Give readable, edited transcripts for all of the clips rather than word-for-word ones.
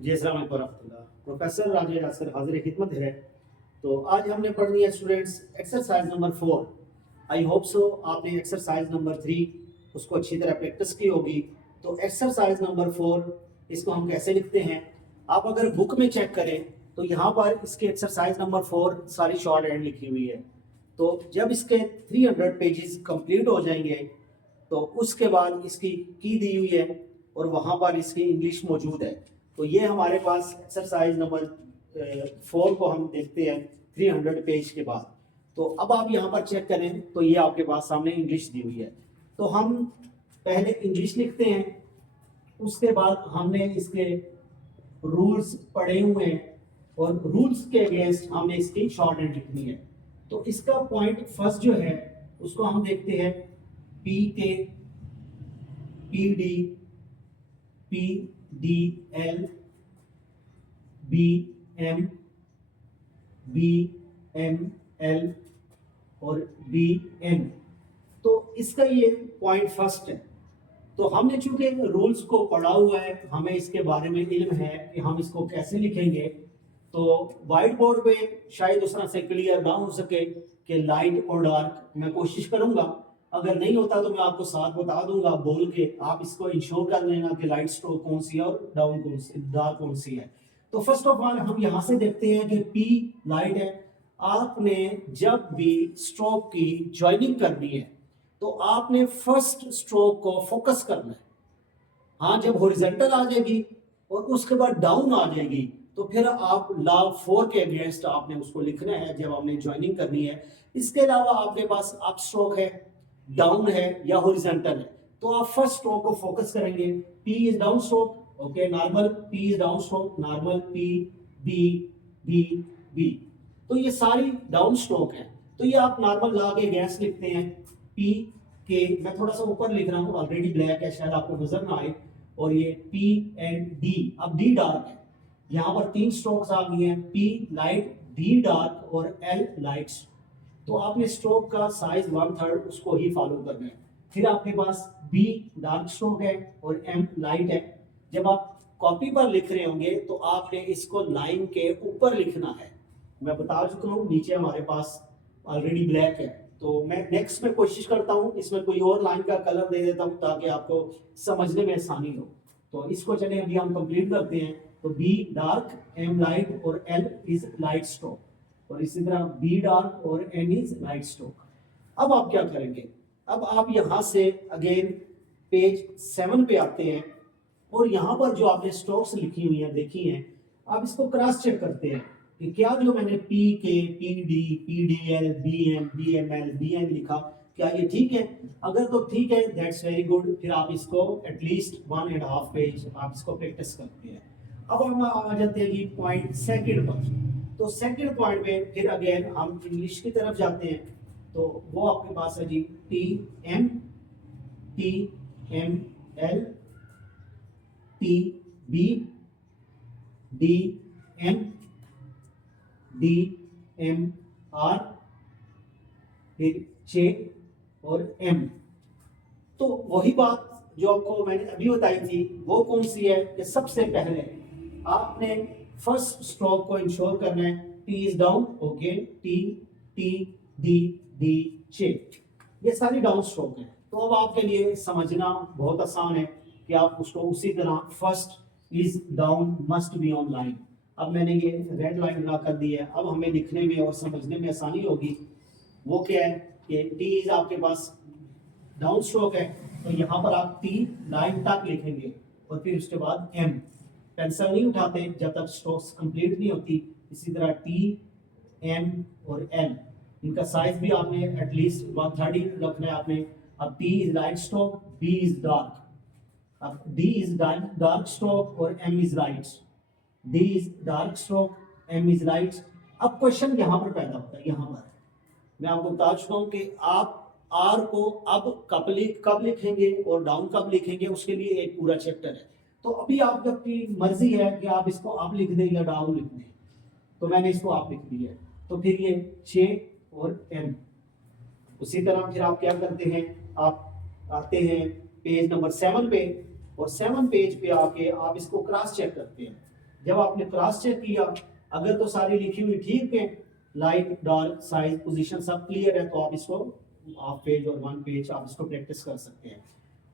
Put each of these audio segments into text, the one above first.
जी अस्सलाम वालेकुम वरहमतुल्लाह। प्रोफेसर राजेश असर हाजिर खिदमत है। तो आज हमने पढ़नी है students exercise number 4। I hope so आपने एक्सरसाइज नंबर 3 उसको अच्छी तरह प्रैक्टिस की होगी। तो एक्सरसाइज नंबर 4 इसको हम कैसे लिखते हैं, आप अगर बुक में चेक करें तो यहाँ पर इसके एक्सरसाइज नंबर 4 सारी शॉर्ट हैंड लिखी हुई है। तो जब इसके 300 पेजेस कंप्लीट हो जाएंगे तो उसके बाद इसकी की दी हुई है और वहाँ पर इसकी इंग्लिश मौजूद है। तो ये हमारे पास एक्सरसाइज नंबर 4 को हम देखते हैं 300 पेज के बाद। तो अब आप यहाँ पर चेक करें तो ये आपके पास सामने इंग्लिश दी हुई है। तो हम पहले इंग्लिश लिखते हैं, उसके बाद हमने इसके रूल्स पढ़े हुए हैं और रूल्स के अगेंस्ट हमने इसकी शॉर्ट हैंड लिखनी है। तो इसका पॉइंट फर्स्ट जो है उसको हम देखते हैं P K, P D, P D L, B M, B M L और बी एन। तो इसका ये पॉइंट फर्स्ट है। तो हमने चूंकि रूल्स को पढ़ा हुआ है, हमें इसके बारे में इल्म है कि हम इसको कैसे लिखेंगे। तो व्हाइट बोर्ड पे शायद उस तरह से क्लियर ना हो सके कि लाइट और डार्क, मैं कोशिश करूंगा, अगर नहीं होता तो मैं आपको साथ बता दूंगा बोल के, आप इसको इंश्योर कर लेना कि लाइट स्ट्रोक कौन सी है और डाउन कौन सी, डार्क कौन सी है। तो फर्स्ट ऑफ ऑल हम यहां से देखते हैं कि पी लाइट है। आपने जब भी स्ट्रोक की ज्वाइनिंग करनी है तो आपने फर्स्ट स्ट्रोक को फोकस करना है। हाँ, जब हॉरिजॉन्टल आ जाएगी और उसके बाद डाउन आ जाएगी तो फिर आप लॉ 4 के अगेंस्ट आपने उसको लिखना है जब आपने ज्वाइनिंग करनी है। इसके अलावा आपके पास अप स्ट्रोक है, डाउन है या हॉरिजॉन्टल है, तो आप फर्स्ट स्ट्रोक को फोकस करेंगे। P is down stroke, okay, normal, P is down stroke, normal, P, B, B, B. तो ये सारी डाउन स्ट्रोक है। तो ये आप नॉर्मल लॉ के अगेंस्ट लिखते हैं। पी के, मैं थोड़ा सा ऊपर लिख रहा हूँ, ऑलरेडी ब्लैक है शायद आपको नजर ना आए, और ये पी एंड डी। अब डी डार्क है, यहाँ पर 3 स्ट्रोक्स आ गई हैं, पी लाइट, डी डार्क और एल लाइट्स। तो आपने स्ट्रोक का साइज 1/3 उसको ही फॉलो करना है। फिर आपके पास बी डार्क स्ट्रोक है और एम लाइट है। जब आप कॉपी पर लिख रहे होंगे तो आपने इसको लाइन के ऊपर लिखना है। मैं बता चुका हूँ नीचे हमारे पास ऑलरेडी ब्लैक है। तो मैं नेक्स्ट में कोशिश करता हूँ इसमें कोई और लाइन का कलर दे देता हूँ ताकि आपको समझने में आसानी हो। तो इसको चले अभी हम कंप्लीट करते हैं। तो बी डार्क, एम लाइट और एल इज लाइट स्ट्रोक, और इसी तरह बी डार्क और एन इज लाइट स्ट्रोक। अब आप क्या करेंगे, अब आप यहां से अगेन पेज 7 पे आते हैं और यहां पर जो आपने स्ट्रोक्स लिखी हुई हैं देखी हैं, आप इसको क्रॉस चेक करते हैं कि क्या जो मैंने P K, P D, P D L, B M, B M L, B N लिखा, क्या ये ठीक है? अगर तो ठीक है, दैट्स वेरी गुड। फिर आप इसको एटलीस्ट 1.5 पेज आप इसको प्रैक्टिस करते हैं। अब हम आ जाते हैं कि पॉइंट सेकंड पर। तो सेकंड पॉइंट पे फिर अगेन हम इंग्लिश की तरफ जाते हैं। तो वो आपके पास है G T M, T M L, T B, D M, D M R, फिर जे और एम। तो वही बात जो आपको मैंने अभी बताई थी वो कौन सी है कि सबसे पहले आपने फर्स्ट स्ट्रोक को इंश्योर करना है। T is down, okay, T, T, D, D, J, ये सारी डाउन स्ट्रोक है। तो अब आपके लिए समझना बहुत आसान है कि आप उसको उसी तरह first is down must be on line. अब मैंने ये रेड लाइन ड्रा कर दी है, अब हमें लिखने में और समझने में आसानी होगी। वो क्या है कि टी इज आपके पास डाउन स्ट्रोक है, तो यहाँ पर आप टी लाइन तक लिखेंगे और फिर उसके बाद एम। पेंसिल नहीं उठाते जब तक स्ट्रोक्स कंप्लीट नहीं होती। इसी तरह टी, एम और एल, इनका साइज भी आपने एटलीस्ट 1/3 रखना है आपने। अब T is light stroke, B is dark, अब डी इज डार्क स्ट्रोक और M is light, D is dark stroke, M is light. अब क्वेश्चन यहाँ पर पैदा होता है। यहाँ पर मैं आपको बता चुका हूँ कि आप आर को अब कब लिखेंगे और डाउन कब लिखेंगे, उसके लिए एक पूरा चैप्टर है। तो अभी आपकी मर्जी है कि आप इसको अप लिख दें या डाउन लिख दें। तो मैंने इसको आप लिख दिया है। तो फिर ये 6 और एम। उसी तरह फिर आप क्या करते हैं, आप आते हैं पेज नंबर 7 पे और 7 पेज पे आके आप इसको क्रॉस चेक करते हैं। जब आपने क्रॉस चेक किया, अगर तो सारी लिखी हुई ठीक है, लाइट डार्क साइज पोजीशन सब क्लियर है, तो आप इसको हाफ पेज और वन पेज आप इसको प्रैक्टिस कर सकते हैं।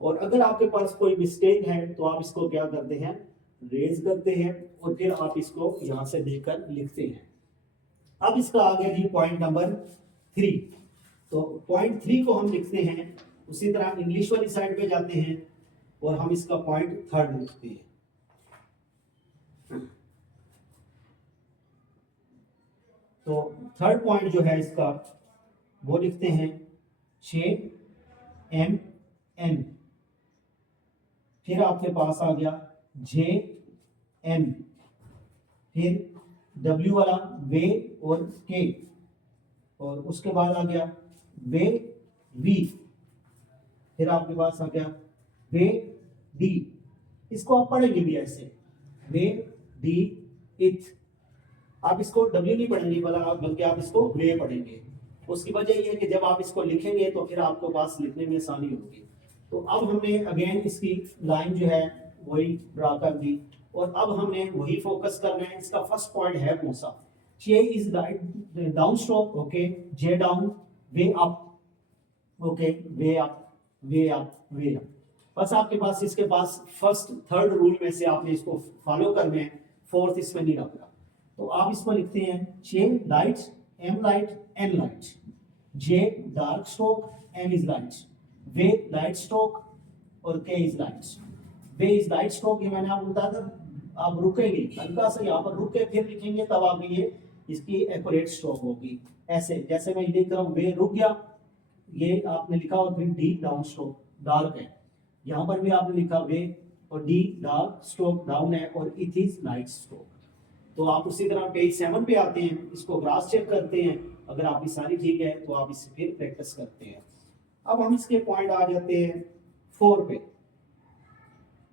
और अगर आपके पास कोई मिस्टेक है तो आप इसको क्या करते हैं, रेज करते हैं और फिर आप इसको यहाँ से देकर लिखते हैं। अब इसका आ गया जी पॉइंट नंबर 3। तो पॉइंट 3 को हम लिखते हैं, उसी तरह इंग्लिश वाली साइड पे जाते हैं और हम इसका पॉइंट 3 लिखते हैं। तो थर्ड पॉइंट जो है इसका वो लिखते हैं 6 MN, फिर आपके पास आ गया JN, फिर W वाला वे और K, और उसके बाद आ गया वे V, फिर आपके पास आ गया वे D। इसको आप पढ़ेंगे भी ऐसे, वे D इथ। आप इसको W नहीं पढ़ेंगे बल्कि आप इसको वे पढ़ेंगे। उसकी वजह यह है कि जब आप इसको लिखेंगे तो फिर आपको पास लिखने में आसानी होगी। तो अब हमने अगेन इसकी लाइन जो है वही ड्रा कर दी, और अब हमने वही फोकस करना है। इसका फर्स्ट पॉइंट है कौन सा, J is down stroke, okay, J down, way up, okay, way up, way up, way up. बस आपके पास इसके पास फर्स्ट थर्ड रूल में से आपने इसको फॉलो करना है, फोर्थ इसमें नहीं रखना। तो आप इसको लिखते हैं J light, M light, N light, J dark stroke, M is light, way light stroke और K is light. Way is light stroke, ये मैंने आपको बताया था, आप रुकेंगे हल्का सा यहाँ पर रुक के फिर लिखेंगे, तब आपकी ये इसकी एक्यूरेट स्ट्रोक होगी। ऐसे जैसे मैं लिख रहा हूँ, वे रुक गया, ये आपने लिखा, और फिर डी डाउन स्ट्रोक डार्क है, यहाँ पर भी आपने लिखा वे, और डी डार्क स्ट्रोक डाउन है, और इट इज लाइट स्ट्रोक। तो आप उसी तरह पेज 7 पे आते हैं, इसको क्रॉस चेक करते हैं, अगर आपकी सारी ठीक है तो आप इससे फिर प्रैक्टिस करते हैं। अब हम इसके पॉइंट आ जाते हैं 4 पे,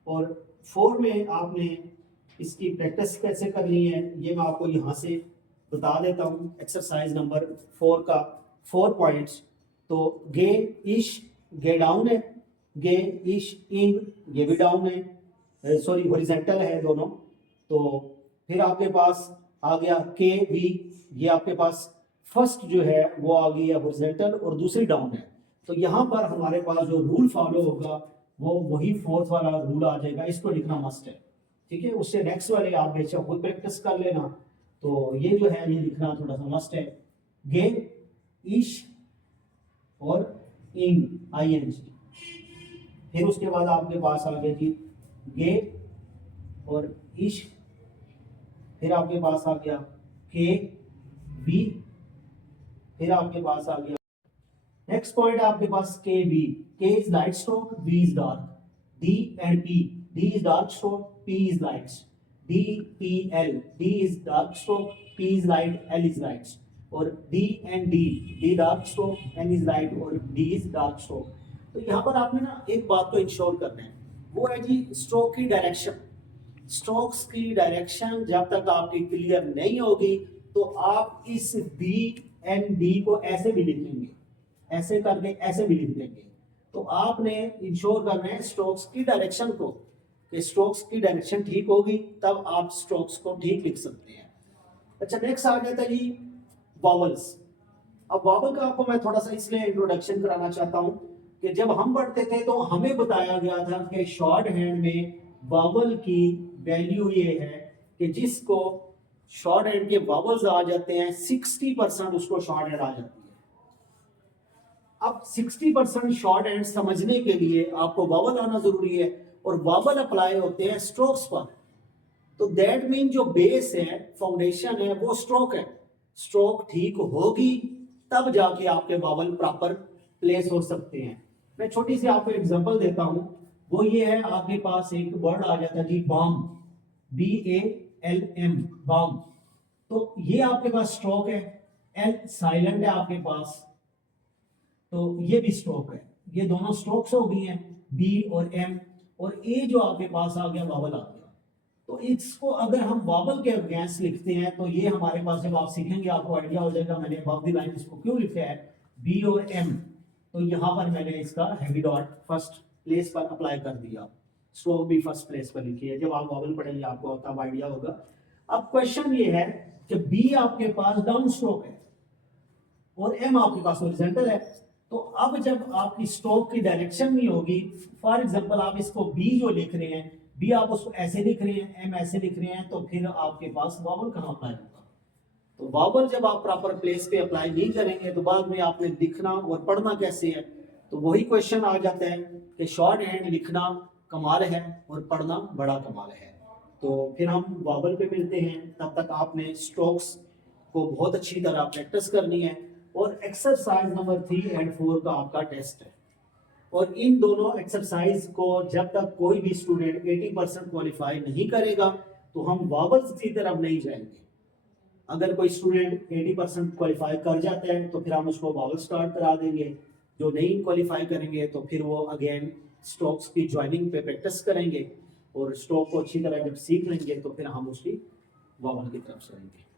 और 4 में आपने इसकी प्रैक्टिस कैसे करनी है ये मैं आपको यहाँ से बता देता हूँ। एक्सरसाइज नंबर 4 का 4 पॉइंट्स। तो गे इश, गे डाउन है, गे इश इंग, ये भी डाउन है, सॉरी हॉरिजॉन्टल है दोनों। तो फिर आपके पास आ गया के वी, ये आपके पास फर्स्ट जो है वो आ गई है हॉरिजॉन्टल और दूसरी डाउन है। तो यहाँ पर हमारे पास जो रूल फॉलो होगा वो वही फोर्थ वाला रूल आ जाएगा, इसको लिखना मस्ट है, ठीक है। उससे नेक्स्ट वाले आप बेशक खुद प्रैक्टिस कर लेना। तो ये जो है ये लिखना थोड़ा सा मस्ट है, गे इश और इंग, ING। फिर उसके बाद आपके पास आ गया जी गे और इश, फिर आपके पास आ गया के बी, फिर आपके पास आ गया नेक्स्ट पॉइंट आपके पास के B. K is light stroke, B is dark, D and P, D is dark stroke, P is light, D P L, D is dark stroke, P is light, L is light, और D and D, D dark stroke, N is light और D is dark stroke. तो यहाँ पर आपने ना एक बात को इंश्योर करना है, वो है जी स्ट्रोक की डायरेक्शन। स्ट्रोक्स की डायरेक्शन जब तक आपकी क्लियर नहीं होगी तो आप इस बी एंड डी को ऐसे भी लिखेंगे, ऐसे करके ऐसे भी लिख देंगे। तो आपने इंश्योर करना है स्ट्रोक्स की डायरेक्शन को, कि स्ट्रोक्स की डायरेक्शन ठीक होगी तब आप स्ट्रोक्स को ठीक लिख सकते हैं। अच्छा, नेक्स्ट आ जाता है जी वॉवल्स। अब वॉवल का आपको मैं थोड़ा सा इसलिए इंट्रोडक्शन कराना चाहता हूं कि जब हम पढ़ते थे तो हमें बताया गया था कि शॉर्ट हैंड में वॉवल की वैल्यू ये है कि जिसको शॉर्ट हैंड के वॉवल्स आ जाते हैं 60% उसको शॉर्ट हैंड आ जाती है। अब 60% शॉर्ट हैंड समझने के लिए आपको वॉवल आना जरूरी है, और वॉवल अप्लाई होते हैं स्ट्रोक्स पर। तो दैट मीन जो बेस है, फाउंडेशन है, वो स्ट्रोक है। स्ट्रोक ठीक होगी तब जाके आपके वॉवल प्रॉपर प्लेस हो सकते हैं। मैं छोटी सी आपको एग्जांपल देता हूं, वो ये है, आपके पास एक वर्ड आ जाता है जी बॉम, BALM, बॉम। तो ये आपके पास स्ट्रोक है, L साइलेंट है आपके पास, तो ये भी स्ट्रोक है। ये दोनों स्ट्रोक्स हो गई हैं, B और M, और A जो आपके पास आ गया वॉवल आ गया। तो इसको अगर हम वॉवल के अगेंस्ट लिखते हैं तो ये हमारे पास जब आप सीखेंगे आपको आइडिया हो जाएगा मैंने अबव द लाइन इसको क्यों लिखा है, B और M। तो यहाँ पर मैंने इसका हैवी डॉट फर्स्ट प्लेस पर अप्लाई कर दिया। स्ट्रोक भी फर्स्ट प्लेस पर लिखी है। जब आप वॉवल पढ़ेंगे आपको तब आइडिया होगा। अब क्वेश्चन ये है कि बी आपके पास डाउन स्ट्रोक है और एम आपके पास हॉरिजॉन्टल है। तो अब जब आपकी स्ट्रोक की डायरेक्शन नहीं होगी, फॉर एग्जांपल आप इसको बी जो लिख रहे हैं, बी आप उसको ऐसे लिख रहे हैं, एम ऐसे लिख रहे हैं, तो फिर आपके पास वॉवल कहाँ अप्लाई होगा? तो वॉवल जब आप प्रॉपर प्लेस पे अप्लाई नहीं करेंगे तो बाद में आपने लिखना और पढ़ना कैसे है? तो वही क्वेश्चन आ जाता है कि शॉर्ट हैंड लिखना कमाल है और पढ़ना बड़ा कमाल है। तो फिर हम वॉवल पे मिलते हैं, तब तक आपने स्ट्रोक्स को बहुत अच्छी तरह प्रैक्टिस करनी है। और एक्सरसाइज नंबर 3 एंड 4 का आपका टेस्ट है, और इन दोनों एक्सरसाइज को जब तक कोई भी स्टूडेंट 80% क्वालिफाई नहीं करेगा तो हम वॉवल्स की तरफ नहीं जाएंगे। अगर कोई स्टूडेंट 80% क्वालिफाई कर जाता है तो फिर हम उसको वॉवल स्टार्ट करा देंगे। जो नहीं क्वालिफाई करेंगे तो फिर वो अगेन स्ट्रोक्स की ज्वाइनिंग पे प्रैक्टिस करेंगे, और स्ट्रोक को अच्छी तरह जब सीख लेंगे तो फिर हम उसकी वॉवल की तरफ चलेंगे।